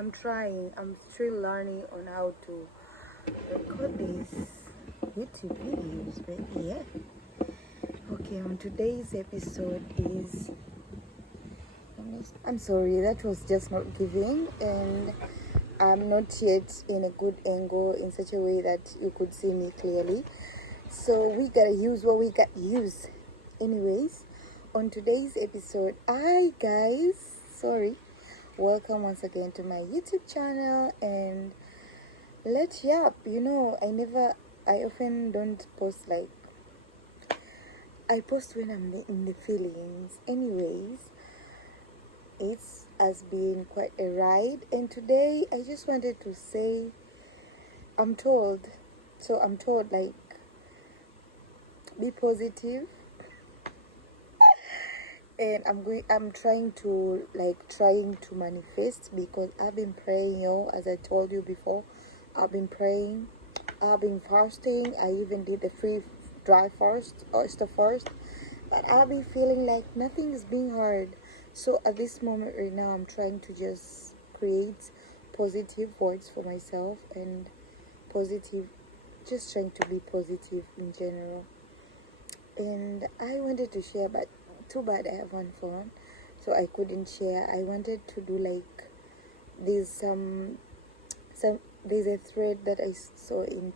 I'm trying. I'm still learning on how to record these YouTube videos, but yeah. Okay, on today's episode is, I'm sorry, that was just not giving, and I'm not yet in a good angle in such a way that you could see me clearly. So we gotta use what we got to use. Anyways, on today's episode, hi guys, sorry. Welcome once again to my YouTube channel, and let's yap. I often don't post like, I post when I'm in the feelings. Anyways, it has been quite a ride, and today I just wanted to say, I'm told like, be positive, and I'm trying to manifest, because I've been praying, as I told you before. I've been praying, I've been fasting. I even did the free dry fast, oyster fast, but I've been feeling like nothing is being hard. So at this moment right now, I'm trying to just create positive words for myself, and just trying to be positive in general. And I wanted to share, but too bad I have one phone, so I couldn't share. I wanted to do like, there's there's a thread that I saw in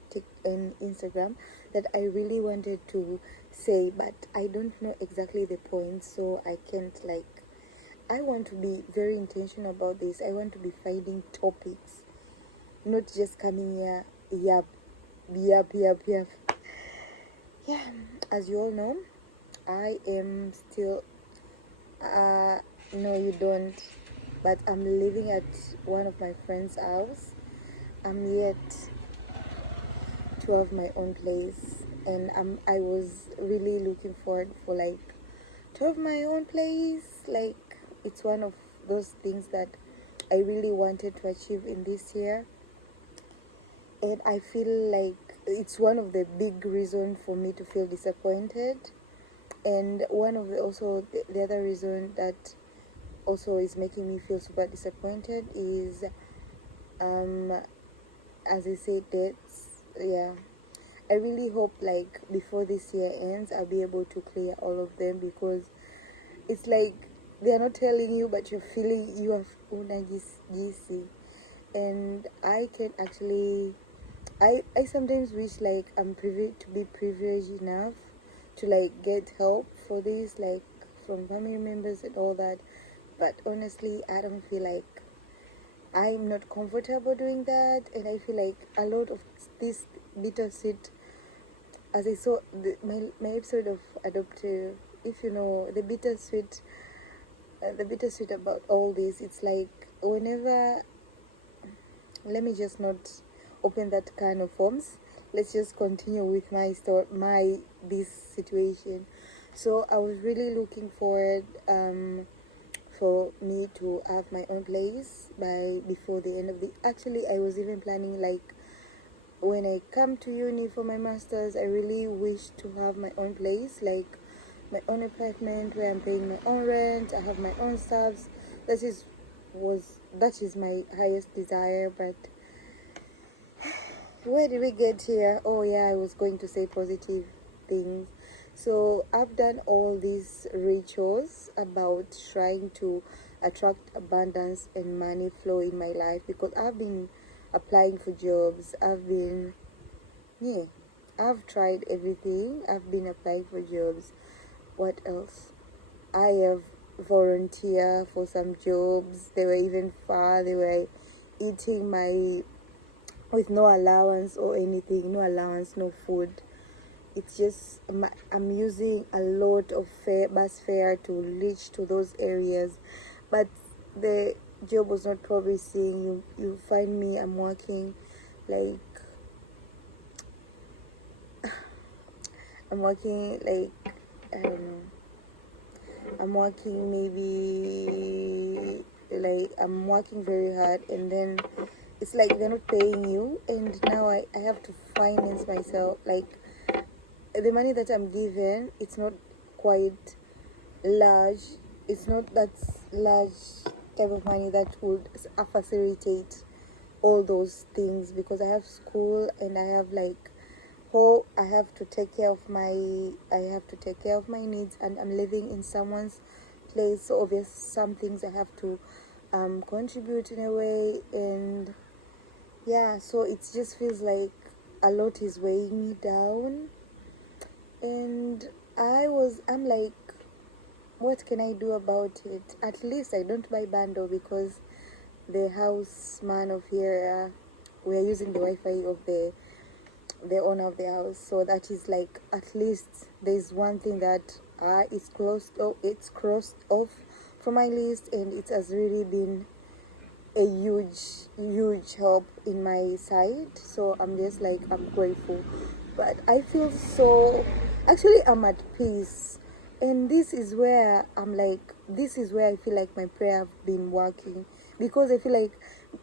Instagram that I really wanted to say, but I don't know exactly the point, so I can't I want to be very intentional about this. I want to be finding topics, not just coming here, yap. Yeah, as you all know, I am still, no you don't, but I'm living at one of my friend's house. I'm yet to have my own place, and I was really looking forward for to have my own place. Like, it's one of those things that I really wanted to achieve in this year, and I feel like it's one of the big reasons for me to feel disappointed. And one of the other reason that also is making me feel super disappointed is, as I said, debts. Yeah, I really hope before this year ends, I'll be able to clear all of them, because it's like they're not telling you, but you're feeling you have unagisi. And I can actually, I sometimes wish I'm privileged to be privileged enough to get help for this, from family members and all that. But honestly, I don't feel like I'm not comfortable doing that, and I feel like a lot of this bittersweet, as I saw my episode of Adoptive, if you know the bittersweet about all this. It's like, whenever, let me just not open that can of worms. Let's just continue with my story, this situation. So I was really looking forward for me to have my own place before the end of the. Actually, I was even planning, when I come to uni for my masters, I really wish to have my own place, my own apartment where I'm paying my own rent. I have my own stuffs. That is my highest desire. But where did we get here? Oh yeah, I was going to say positive things. So I've done all these rituals about trying to attract abundance and money flow in my life, because I've been applying for jobs. I've tried everything. I've been applying for jobs. What else? I have volunteered for some jobs. They were even far. They were eating with no allowance or anything. No allowance, no food. It's just I'm using a lot of bus fare to reach to those areas, but the job was not promising. You find me, I'm working I don't know. I'm working maybe I'm working very hard, and then it's like they're not paying you, and now I have to finance myself. The money that I'm given, it's not quite large. It's not that large type of money that would facilitate all those things, because I have school and I have like I have to take care of my needs, and I'm living in someone's place, so obvious some things I have to contribute in a way. And yeah, so it just feels like a lot is weighing me down. And I'm like, what can I do about it? At least I don't buy bundle, because the house man of here, we are using the Wi-Fi of the owner of the house, so that is like, at least there's one thing that is it's crossed off from my list, and it has really been a huge help in my side. So I'm just like, I'm grateful. But I feel so, actually I'm at peace. And this is where I feel like my prayer have been working, because I feel like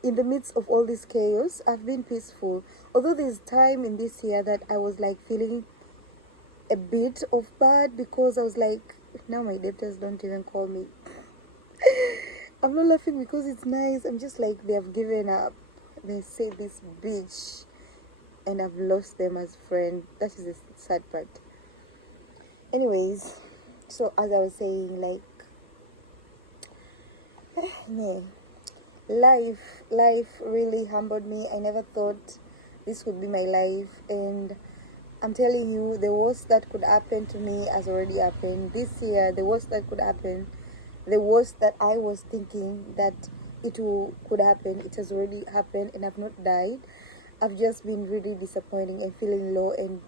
in the midst of all this chaos I've been peaceful. Although there's time in this year that I was like feeling a bit of bad, because I was like, now my debtors don't even call me. I'm not laughing because it's nice. I'm just like, they have given up. They say this bitch, and I've lost them as friend. That is the sad part. Anyways, so as I was saying, like, man, life really humbled me. I never thought this would be my life, and I'm telling you, the worst that could happen to me has already happened. This year, the worst that could happen, the worst that I was thinking that could happen, it has already happened, and I've not died. I've just been really disappointing and feeling low, and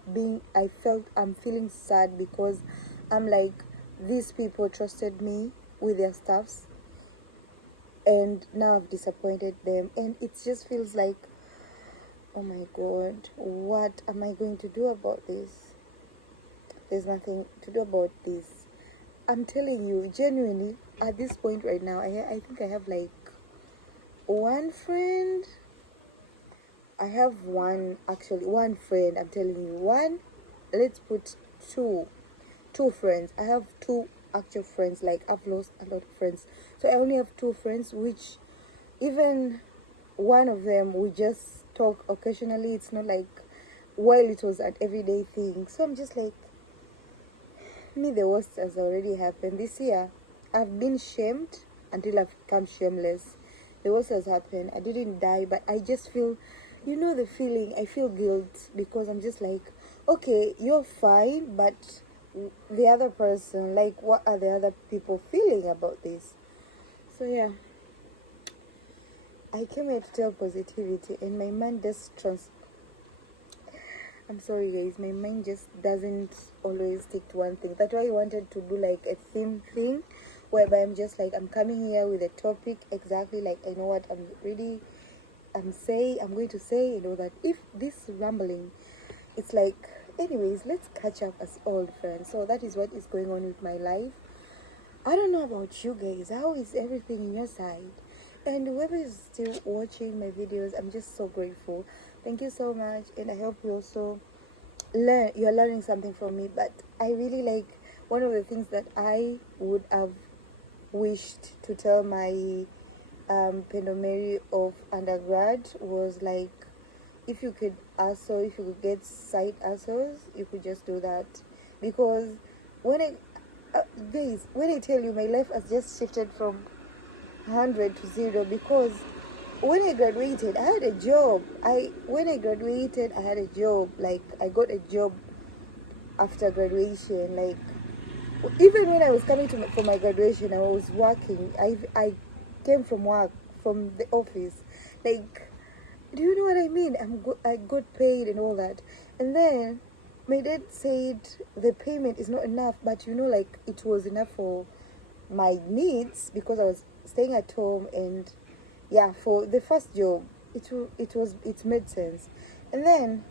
I'm feeling sad, because I'm like, these people trusted me with their stuffs, and now I've disappointed them, and it just feels like, oh my god, what am I going to do about this? There's nothing to do about this. I'm telling you, genuinely, at this point right now, I think I have like one friend. I have one friend. I'm telling you, let's put two friends. I have two actual friends. Like, I've lost a lot of friends, so I only have two friends, which even one of them, we just talk occasionally. It's not like, while it was an everyday thing. So I'm just like, me, the worst has already happened. This year I've been shamed until I've become shameless. The worst has happened. I didn't die, but I just feel, the feeling, I feel guilt, because I'm just like, okay, you're fine, but the other person, like, what are the other people feeling about this? So yeah, I came here to tell positivity, and my mind just I'm sorry guys, my mind just doesn't always stick to one thing. That's why I wanted to do like a theme thing, whereby I'm just like, I'm coming here with a topic exactly, like, I know what I'm going to say, that. If this rambling, it's like, anyways, let's catch up as old friends. So that is what is going on with my life. I don't know about you guys. How is everything in your side? And whoever is still watching my videos, I'm just so grateful. Thank you so much, and I hope you also you're learning something from me. But I really like, one of the things that I would have wished to tell my Pendomary of undergrad was like, if you could get side hustles, you could just do that. Because guys, when I tell you, my life has just shifted from 100 to 0, because when I graduated, I had a job. Like, I got a job after graduation. Like, even when I was coming for my graduation, I was working. I came from work, from the office. Like, do you know what I mean? I got paid and all that. And then my dad said the payment is not enough, but like, it was enough for my needs, because I was staying at home. And yeah, for the first job, it made sense. And then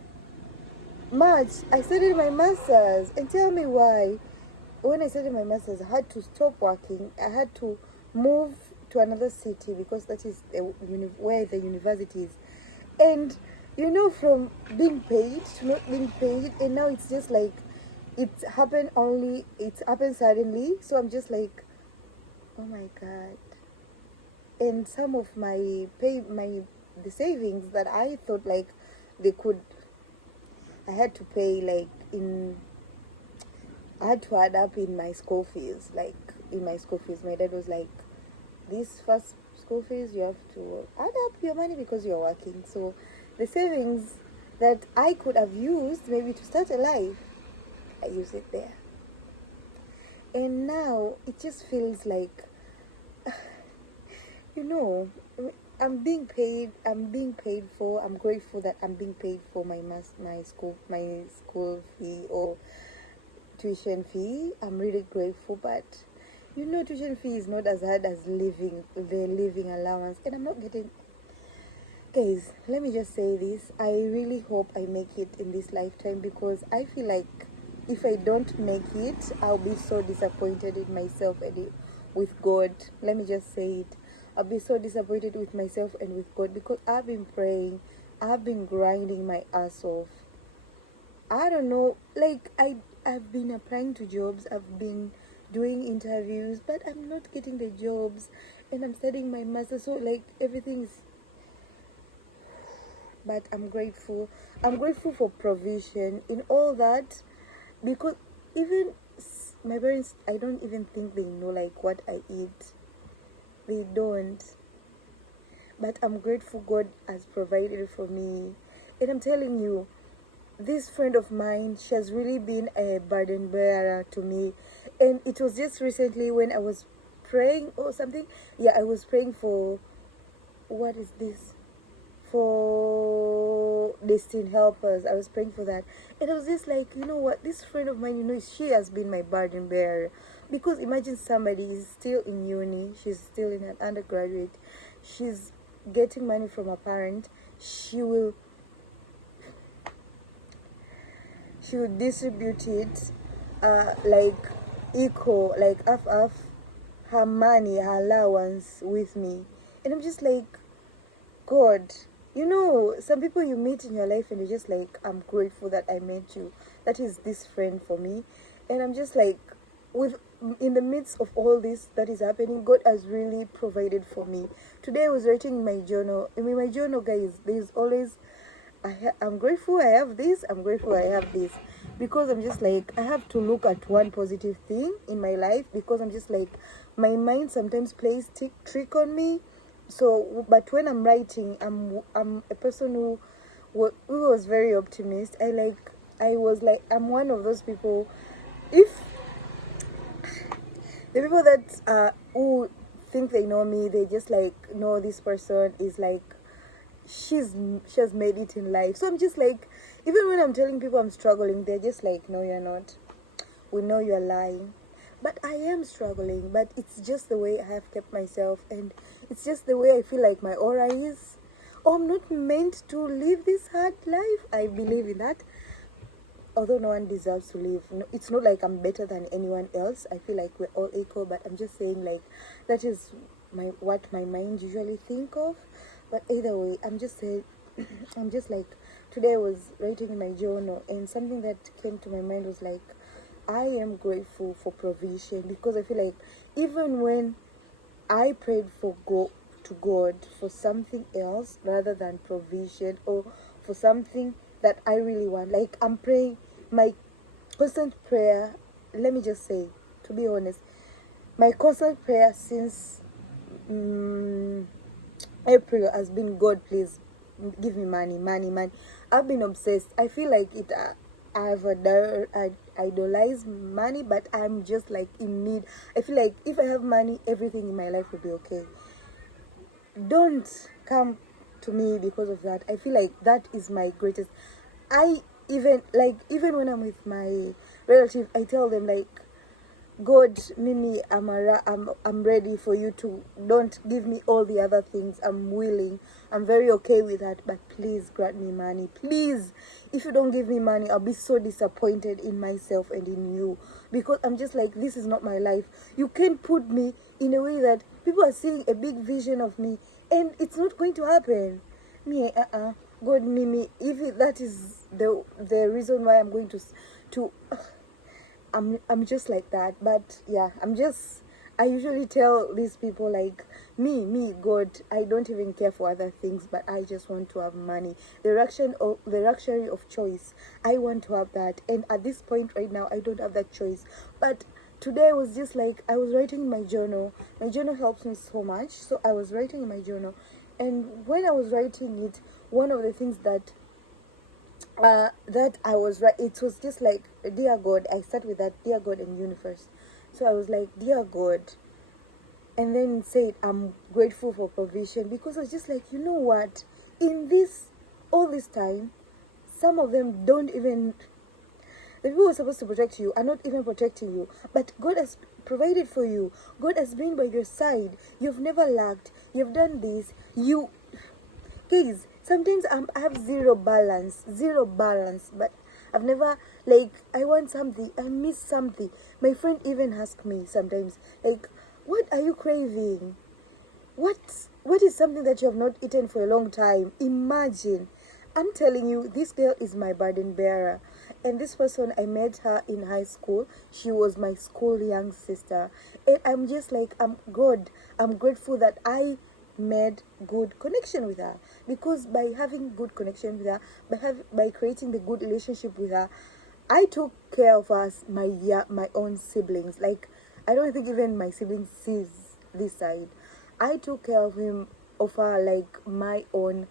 March, I studied my masters, and tell me why. When I studied my masters, I had to stop working. I had to move to another city, because that is where the university is. And from being paid to not being paid, and now it's just like, it happened suddenly. So I'm just like, oh my god, and some of the savings that I thought like they could, I had to pay like I had to add up in my school fees. Like in my school fees, my dad was like, this first school fees, you have to add up your money because you're working. So the savings that I could have used maybe to start a life, I use it there. And now it just feels like, you know, I'm being paid for. I'm grateful that I'm being paid for my school fee or tuition fee. I'm really grateful, but tuition fee is not as hard as the living allowance, and I'm not getting. Guys, let me just say this. I really hope I make it in this lifetime, because I feel like if I don't make it, I'll be so disappointed in myself and with God. Let me just say it. I'll be so disappointed with myself and with God, because I've been praying. I've been grinding my ass off. I don't know, like I've been applying to jobs, I've been doing interviews, but I'm not getting the jobs, and I'm studying my master, so like everything is. But I'm grateful. I'm grateful for provision in all that, because even my parents, I don't even think they know like what I eat. They don't. But I'm grateful God has provided for me, and I'm telling you, this friend of mine, she has really been a burden bearer to me. And it was just recently when I was praying or something. Yeah, I was praying for, what is this? For destined helpers. I was praying for that. And I was just like, you know what? This friend of mine, she has been my burden bearer. Because imagine somebody is still in uni. She's still in an undergraduate. She's getting money from her parent. She will distribute it like equal, like half her money, her allowance with me. And I'm just like, God, some people you meet in your life and you're just like, I'm grateful that I met you. That is this friend for me. And I'm just like, in the midst of all this that is happening, God has really provided for me. Today I was writing in my journal. In my journal, guys, there's always, I'm grateful I have this, I'm grateful I have this. Because I'm just like, I have to look at one positive thing in my life, because I'm just like, my mind sometimes plays trick on me. So, but when I'm writing, I'm a person who was very optimist. I'm one of those people. If the people that who think they know me, they just like, no, this person is like, she has made it in life. So I'm just like, even when I'm telling people I'm struggling, they're just like, no, you're not. We know you're lying. But I am struggling, but it's just the way I have kept myself, and it's just the way I feel like my aura is. Oh, I'm not meant to live this hard life. I believe in that. Although no one deserves to live. No, it's not like I'm better than anyone else. I feel like we're all equal, but I'm just saying like, that is what my mind usually think of. But either way, I'm just saying, I'm just like, today I was writing in my journal, and something that came to my mind was like, I am grateful for provision, because I feel like even when I prayed to God for something else rather than provision, or for something that I really want, like I'm praying, my constant prayer, let me just say, to be honest, my constant prayer since April has been, God, please give me money, money, money. I've been obsessed. I feel like it. I idolize money, but I'm just like in need. I feel like if I have money, everything in my life will be okay. Don't come to me because of that. I feel like that is my greatest. Even when I'm with my relative, I tell them like, God, Mimi, I'm ready for you to, don't give me all the other things. I'm willing. I'm very okay with that. But please grant me money. Please. If you don't give me money, I'll be so disappointed in myself and in you. Because I'm just like, this is not my life. You can't put me in a way that people are seeing a big vision of me, and it's not going to happen. God, Mimi, that is the reason why I'm going to I'm just like that. But yeah, I'm just I usually tell these people like, me, God, I don't even care for other things, but I just want to have money. The luxury of choice. I want to have that. And at this point right now, I don't have that choice. But today I was just like, I was writing in my journal. My journal helps me so much. So I was writing in my journal. And when I was writing it, one of the things that I was right, it was just like, dear God, I start with that, dear God and universe. So I was like, dear God, and then said, I'm grateful for provision, because I was just like, you know what, in this, all this time, some of them don't even, the people who are supposed to protect you are not even protecting you, but God has provided for you. God has been by your side. You've never lacked. You've done this. You, guys, sometimes I have zero balance, but I've never, like, I want something, I miss something. My friend even asks me sometimes, like, what are you craving? What is something that you have not eaten for a long time? Imagine. I'm telling you, this girl is my burden bearer. And this person, I met her in high school. She was my school young sister. And I'm just like, I'm grateful that I made good connection with her, because by having good connection with her, by creating the good relationship with her, I took care of us, my own siblings. Like, I don't think even my siblings sees this side. I took care of her like my own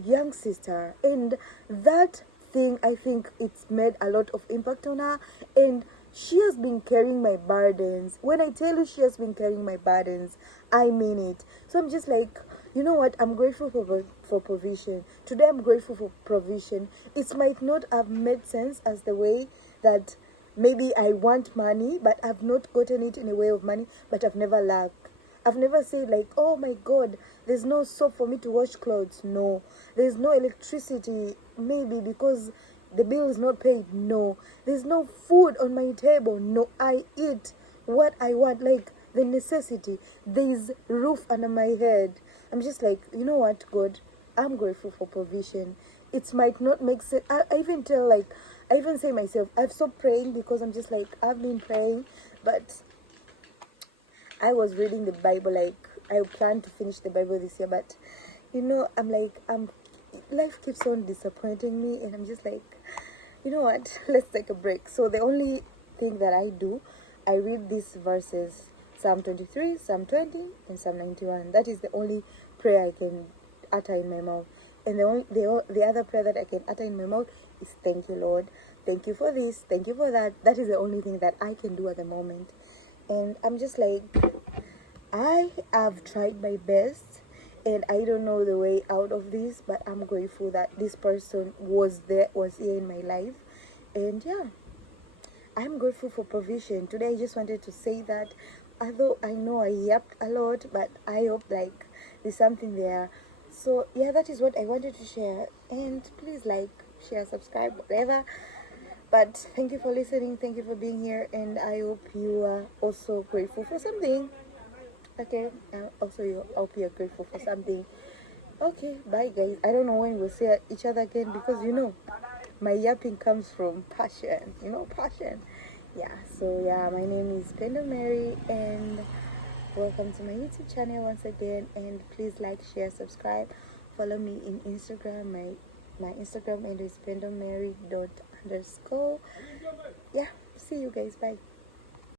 young sister, and that thing, I think it's made a lot of impact on her, and she has been carrying my burdens. When I tell you she has been carrying my burdens, I mean it. So I'm just like, you know what, I'm grateful for provision. Today I'm grateful for provision. It might not have made sense as the way that maybe I want money, but I've not gotten it in a way of money, but I've never lacked. I've never said like, oh my God, there's no soap for me to wash clothes. No. There's no electricity, maybe because the bill is not paid. No. There's no food on my table. No. I eat what I want, like the necessity. There's roof under my head. I'm just like, you know what, God, I'm grateful for provision. It might not make sense. I even tell, like, I even say myself, I've stopped praying, because I'm just like, I've been praying, but I was reading the Bible, like, I plan to finish the Bible this year, but, I'm like, life keeps on disappointing me, and I'm just like, you know what, let's take a break. So the only thing that I do, I read these verses, Psalm 23, Psalm 20, and Psalm 91. That is the only prayer I can utter in my mouth. And the other prayer that I can utter in my mouth is, thank you, Lord. Thank you for this. Thank you for that. That is the only thing that I can do at the moment. And I'm just like, I have tried my best, and I don't know the way out of this, but I'm grateful that this person was here in my life. And yeah, I'm grateful for provision. Today I just wanted to say that, although I know I yapped a lot, but I hope like there's something there. So yeah, that is what I wanted to share. And please like, share, subscribe, whatever. But thank you for listening. Thank you for being here. And I hope you are also grateful for something. Okay. Also, you hope you're grateful for something. Okay. Bye, guys. I don't know when we'll see each other again, because my yapping comes from passion. Passion. Yeah. So yeah, my name is Pendo Mary, and welcome to my YouTube channel once again. And please like, share, subscribe. Follow me in Instagram. My Instagram handle is pendomary._. Yeah, see you guys. Bye.